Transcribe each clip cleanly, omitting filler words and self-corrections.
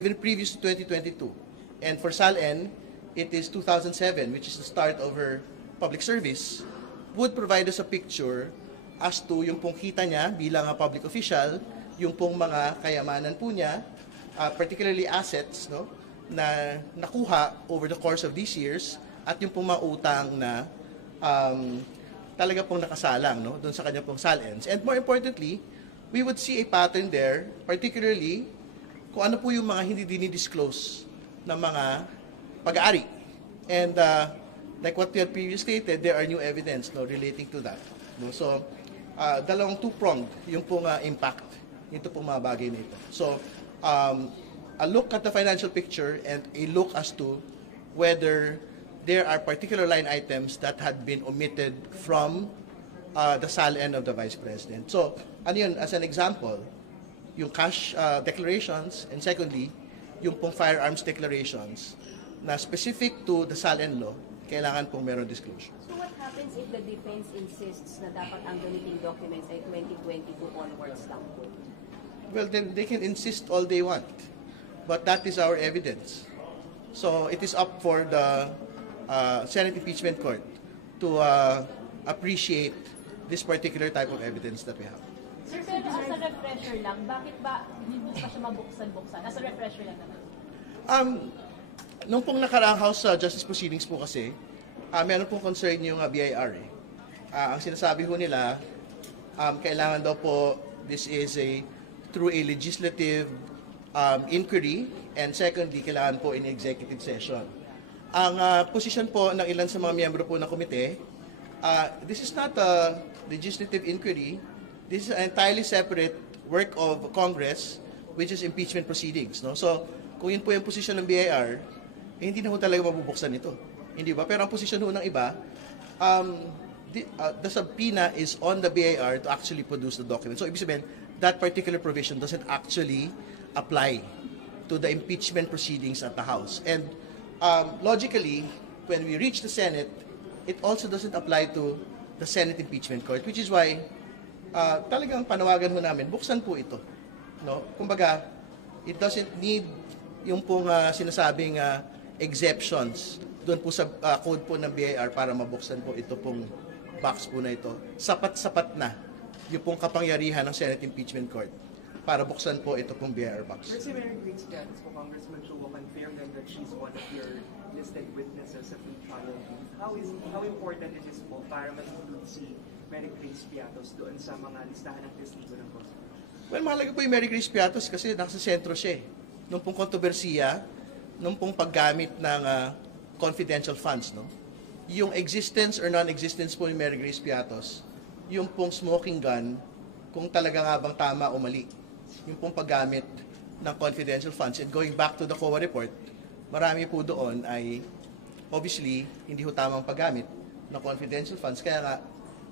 even previous to 2022. And for SALN, it is 2007, which is the start of her public service, would provide us a picture as to yung pong kita niya bilang a public official, yung pong mga kayamanan po niya, particularly assets, no, na nakuha over the course of these years, at yung pong mga utang na talaga pong nakasalang, no, doon sa kanya pong SALNs. And more importantly, we would see a pattern there, particularly kung ano po yung mga hindi dinidisclose ng mga pag-aari. And like what we had previously stated, there are new evidence, no, relating to that. No? So, dalawang two-pronged yung pong impact nito pong mga bagay na ito. So, a look at the financial picture and a look as to whether there are particular line items that had been omitted from the SALN of the Vice President. So, ano yun, as an example, yung cash declarations, and secondly, yung pong firearms declarations na specific to the SALN law, kailangan pong meron disclosure. So what happens if the defense insists na dapat ang gamiting documents ay 2022 onwards lang po? Well, then they can insist all they want. But that is our evidence. So it is up for the Senate Impeachment Court to appreciate this particular type of evidence that we have. Sir, pero as a refresher lang, bakit ba hindi pa siya mabuksan-buksan? As a refresher lang naman. Nung pong nakaraang House Justice Proceedings po kasi, meron pong concern yung BIR. Ang sinasabi ho nila, kailangan daw po this is through a legislative inquiry, and secondly, kailangan po in executive session. Ang position po ng ilan sa mga miyembro po ng komite, this is not a legislative inquiry. This is an entirely separate work of Congress, which is impeachment proceedings. No? So, kung yun po yung posisyon ng BIR, hindi na ho talaga mabubuksan ito. Hindi ba? Pero ang posisyon ho ng iba, the subpoena is on the BIR to actually produce the document. So, ibig sabihin, that particular provision doesn't actually apply to the impeachment proceedings at the House. And logically, when we reach the Senate, it also doesn't apply to the Senate Impeachment Court, which is why talagang panawagan ho namin, buksan po ito. No? Kumbaga, it doesn't need yung pong sinasabing exceptions doon po sa code po ng BIR para mabuksan po ito pong box po na ito. Sapat-sapat na yung pong kapangyarihan ng Senate Impeachment Court para buksan po ito pong BIR box. Sir, si Mary Grace Piatos po, Congressman Chu confirmed that she's one of your listed witnesses at the trial. How important it is po para mag-include si Mary Grace Piatos doon sa mga listahan ng testigo ng prosecution? Well, mahalaga po yung Mary Grace Piatos kasi nasa sentro siya eh. Nung pong kontrobersiya, nung pong paggamit ng confidential funds, no? Yung existence or non-existence po ni Mary Grace Piatos, yung pong smoking gun, kung talaga nga bang tama o mali, yung pong paggamit ng confidential funds. And going back to the COA report, marami po doon ay obviously hindi ho tamang paggamit ng confidential funds. Kaya nga,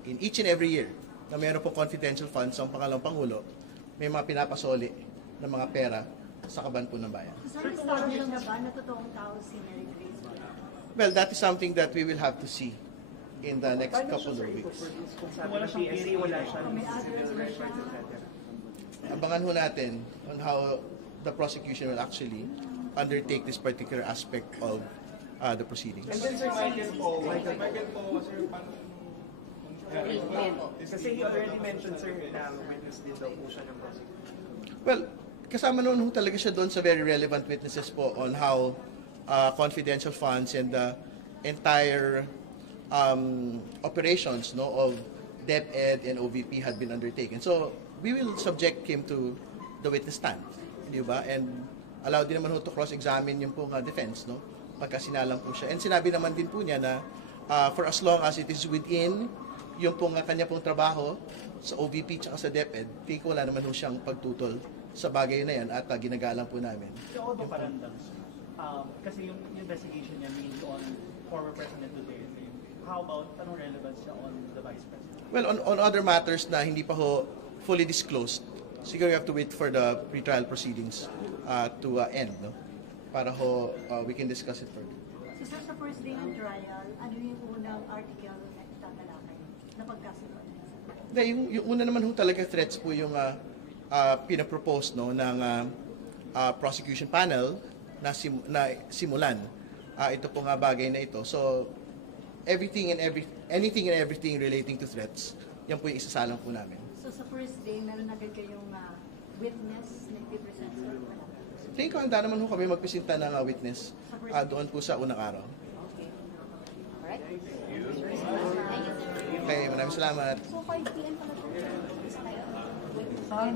in each and every year na mayroon po confidential funds ang pangalawang Pangulo, may mga pinapasoli ng mga pera sa kaban po ng bayan. Sir, establish na ba na totoong tao si Mary Grace? Well, that is something that we will have to see in the next couple of weeks. Kung sabi ng PSA, wala siyang civil records, etc. Abangan ho natin on how the prosecution will actually undertake this particular aspect of the proceedings. And then Sir Michael po, sir, kasi he already mentioned, sir, na witness din daw po siya ng prosecution. Well, kasama noon ho talaga siya doon sa very relevant witnesses po on how confidential funds and the entire operations, no, of DepEd and OVP had been undertaken. So, we will subject him to the witness stand, di ba? And allow din naman ho to cross-examine yung pong defense, no? Pagkasinalang po siya. And sinabi naman din po niya na for as long as it is within yung pong kanya pong trabaho sa OVP at sa DepEd, think wala naman ho siyang pagtutol sa bagay na yan at ginagalang po namin. So, Odo Parandags, kasi yung investigation niya mainly on former President Duterte. How about anong relevance niya on the Vice President? Well, on other matters na hindi pa ho fully disclosed, siguro we have to wait for the pre-trial proceedings to end, no? Para ho we can discuss it further. So, sir, sa first day ng trial, ano yung unang article na itatalakay na pagkasulat? Yung una naman ho talaga threats po yung pinapropose, no, ng prosecution panel na, simulan ito po nga bagay na ito. So, anything and everything relating to threats, yan po yung isasalang po namin. So sa first day, meron agad kayong witness nag-present sir? Tingin ko handa naman ho kami magpresenta ng witness doon po sa unang araw. Alright? Okay, maraming salamat. So 5 p.m. pala sir. Isa kayo?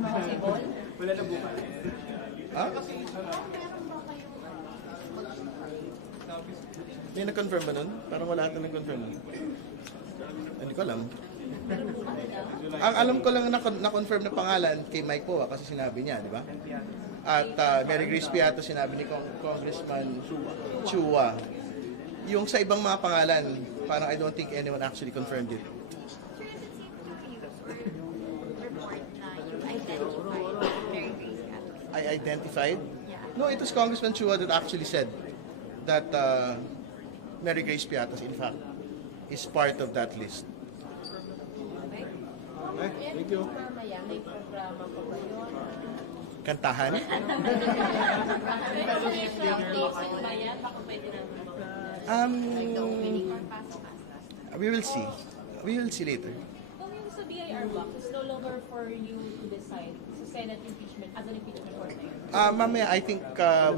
Kasi ball? Wala na bukas. Ah? May na-confirm ba nun? Parang wala ata nag-confirm nun. Hindi ko alam. Ang alam ko lang na-confirm na pangalan kay Mike Poa kasi sinabi niya, di ba? At Mary Grace Piato sinabi ni Congressman Chua. Yung sa ibang mga pangalan, parang I don't think anyone actually confirmed it. I identified? No, it was Congressman Chua that actually said that Mary Grace Piatos, in fact, is part of that list. Thank you. Mamaya, may programa po ba yun? Kantahan? May ba yan? Baka pwede na. We will see. We will see later. Kung yung sa BIR box, it's no longer for you to decide sa Senate impeachment as an impeachment court na yun. Mamaya, I think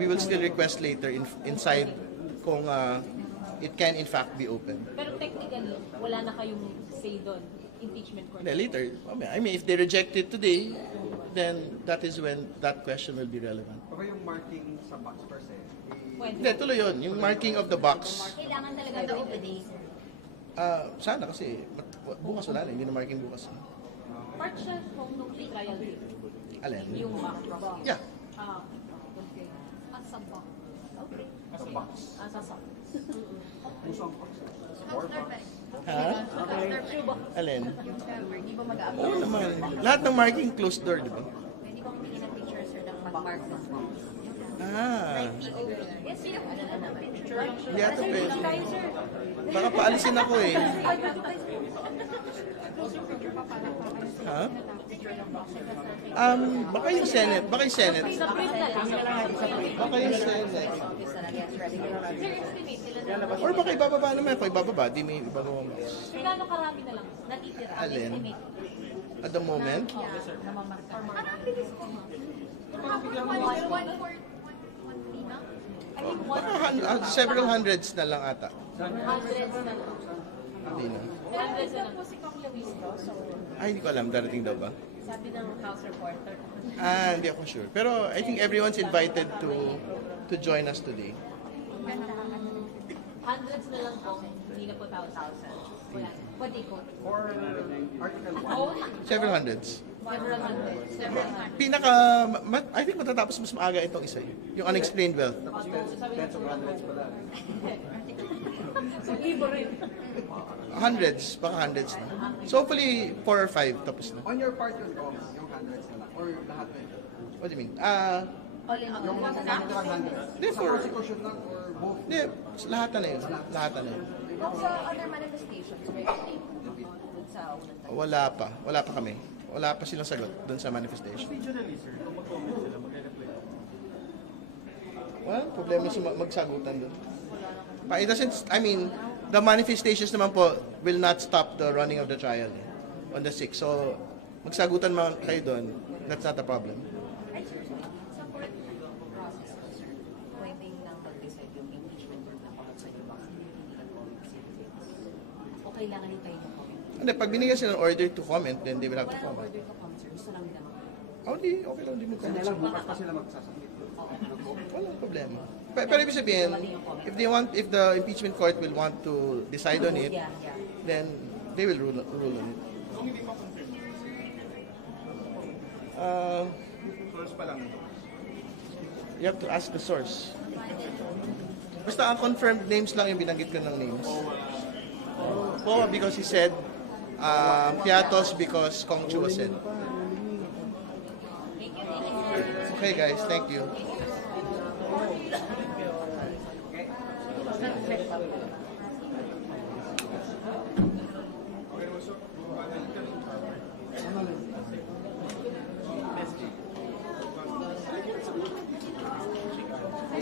we will still request later inside kung it can in fact be open. Pero technically, wala na kayong say doon, impeachment court. Then later, mamaya, I mean, if they reject it today, then that is when that question will be relevant. Okay yung marking sa box per se. Pwede. Hindi, tuloy yun. Yung marking of the box. Kailangan talaga daw of the day, sir. Sana kasi bukas wala na, hindi na marking bukas. Part siya nung trial date. Alin? Yung box. Yeah. Okay. At sa box. Okay. Sa box. Sa box. Pusong box. Ha? Shoebox. Alin? Yung cover, di ba mag-aabot? Oo naman. Lahat ng marking closed door, di ba? Pwede bang humingi ng picture, sir, ng mag-mark ng box? Yes, sino po na ng picture? Hindi ata pwede. Tayo, sir. Baka paalisin ako eh. Ha? Baka yung Senate. Baka yung Senate. Sa brief na lang. Baka yung Senate. Office na lang, yes, ready. Sir, estimate sila na. Or baka ibababa naman. Kung ibababa, di may ibababa box. Kailan karami na lang natitira? Alin? Estimate. At the moment, Namamarka. Ang bilis ko. I think baka several hundreds na lang ata. hundreds na lang. Hindi na. Hundreds na lang. po si Kong Luis, no? So, Ay, hindi ko alam. Darating daw ba? sabi ng House reporter. Hindi ako sure. Pero I think everyone's invited to join us today. Hundreds na lang po. Hindi na po thousands. Wala. What they quote? Or Article 1. Oh, Several hundreds. several hundreds. Several hundreds. Pinaka, I think matatapos mas maaga itong isa eh. Yung unexplained wealth. Sabi ng So, ibo rin. Hundreds, baka hundreds na. So hopefully 4 or 5 tapos na. On your part yun, yung hundreds nila, or lahat na yun? What do you mean? All in all. Yung literal hundreds? Hindi, Sa for, prosecution lang, or both? hindi, lahat na yun. Lahat na yun. Kung sa other manifestations, may update dun sa unang tayo. Wala pa kami. Wala pa silang sagot doon sa manifestation. Procedurally, sir, kung mag-comment sila, magre-reply. Wala problema sa magsagutan doon. But it doesn't, I mean, the manifestations naman po will not stop the running of the trial on the 6th. So, magsagutan man kayo doon, that's not a problem. Sa court process, sir, pwedeng nang mag-decide yung impeachment court na pangat sa iyo ba? Hindi ka o kailangan yung kayo ng comment? Hindi, pag binigyan sila ng order to comment, then they will have to Wala nang comment. order to comment, sir. Gusto lang nila mag- Oh, di, okay lang, di mo comment. Kailan bukas pa sila magsasubmit? Walang problema. Pero ibig sabihin, if the impeachment court will want to decide on it, Yeah. then they will rule on it. Source pa lang. You have to ask the source. Basta ang confirmed names lang yung binanggit ko ng names. Poa because he said, Piatos because Kong Chua said. Okay guys, thank you.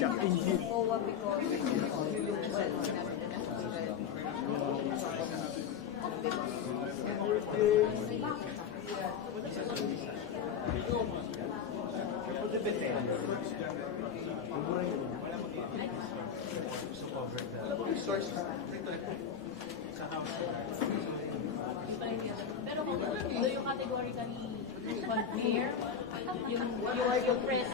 COA because Pero kung yung categorically unfair, yung press